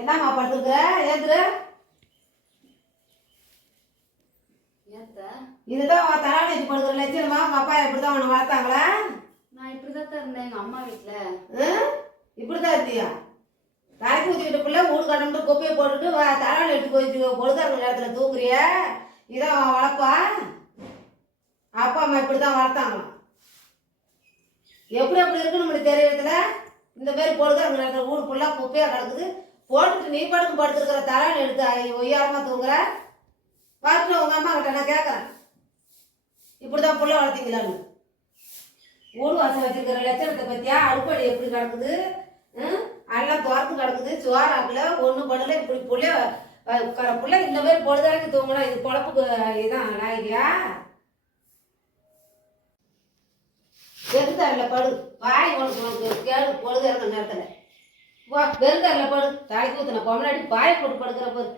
என்னம்மா படுத்துருக்குற? ஏத்துரு. இதுதான் உன் தலைவலி வச்சு படுக்கிற லட்சணமா? உங்க அப்பா இப்படிதான் உன்னை வளர்த்தாங்களா? நான் இப்படிதான் இருந்தேன் எங்க அம்மா வீட்டுல. இப்படிதான் இருந்தியா? தலைக்கு ஊற்றிக்கிட்ட பிள்ளை வீடு கட்டணும் கொப்பையை போட்டுட்டு தலைவலி எடுத்து போயிட்டு பொழுதாங்க நேரத்தில் தூங்குறிய? இதான் வளர்ப்பா? அப்பா அம்மா இப்படிதான் வளர்த்தாங்களாம். எப்படி எப்படி இருக்குன்னு நம்மளுக்கு தெரியறதுல இந்த மாதிரி பொழுதாங்க நேரத்தில் வீடு ஃபுல்லாக குப்பையாக கிடக்குது. போட்டுட்டு நீ படுக்கும் படுத்துருக்கிற தலைவலி எடுத்து ஒய்யாரமாக தூங்குற. பார்த்து உங்க அம்மா கிட்ட நான் கேட்குறேன், இப்படிதான் புள்ள வளர்த்தீங்களான்னு. ஊடு வாசல் வச்சிருக்கிற லட்சணத்தை பத்தியா? அடுப்படி எப்படி கிடக்குது, எல்லாம் துறந்து கிடக்குது, சோறாக்குல ஒன்றும் பண்ணல. இப்படி புள்ள இந்த மாதிரி பொழுதாக்கி தூங்கணும். இது பொழப்புக்கு இதான் நாயகியா? வெறுந்தாரில் படு, வாய் உனக்கு உனக்கு கேடு பொழுது இருக்கிற நேரத்தில். வா வெறுந்தாரில் படு, தலைக்கு ஊற்றின பொம்னாடி பாயை போட்டு படுக்கிற போது.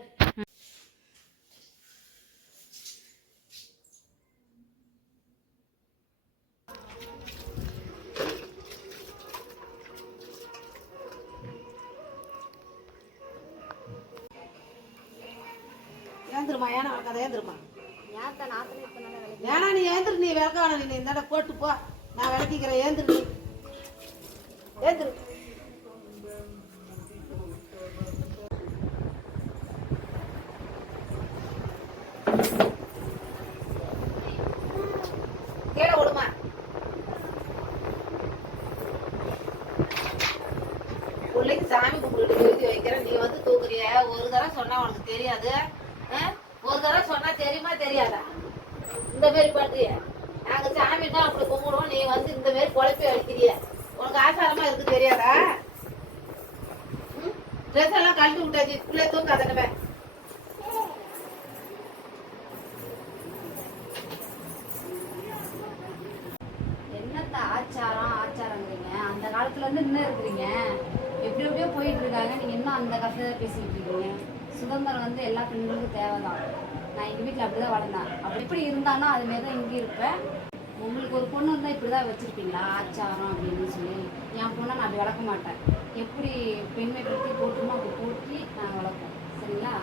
ஏந்திருமா, ஏன்னா வளர்க்காத, ஏந்திருமா. ஏன்னா நீ ஏந்திரு, நீ விளக்க வேணாம். நீ இந்த போட்டு போ, நான் விளக்கிக்கிறேன். ஏந்திரு, நீ ஏந்திரு. கீழே விடுமா. பிள்ளைக்கு சாமி கும்பிட்டு எழுதி வைக்கிறேன், நீ வந்து தூக்குறிய. ஒரு தடவை சொன்னா உனக்கு தெரியாது? ஒரு தடவை சொன்னா தெரியுமா தெரியாதா? இந்த மாதிரி பண்றிய. நாங்க சாமின்னா அப்படி கும்பிடுவோம், நீ வந்து இந்த மாதிரி குழப்பி அடிக்கிறிய. உனக்கு ஆசாரமா இருக்கு தெரியாதா? ட்ரெஸ் எல்லாம் கழட்டி விட்டாச்சு, பிள்ளைய தூக்காதனவே. என்னத்த ஆச்சாரம் ஆச்சாரங்கிறீங்க? அந்த காலத்துல இருந்து இன்னும் இருக்கிறீங்க. எப்படி எப்படியோ போயிட்டு இருக்காங்க, நீங்க இன்னும் அந்த கதை பேசிட்டு இருக்கீங்க. சுதந்திரம் வந்து எல்லா பெண்களுக்கும் தேவைதான். நான் எங்கள் வீட்டில் அப்படி தான் வளர்ந்தேன். அப்படி எப்படி இருந்தானோ அதுமாரி தான் இங்கே இருப்பேன். உங்களுக்கு ஒரு பொண்ணு இருந்தால் இப்படி தான் வச்சுருப்பீங்களா ஆச்சாரம் அப்படின்னு சொல்லி? என் பொண்ணை நான் அப்படி வளர்க்க மாட்டேன். எப்படி பெண்மை பற்றி போட்டுமோ அப்படி போட்டு நாங்கள் வளர்ப்போம். சரிங்களா?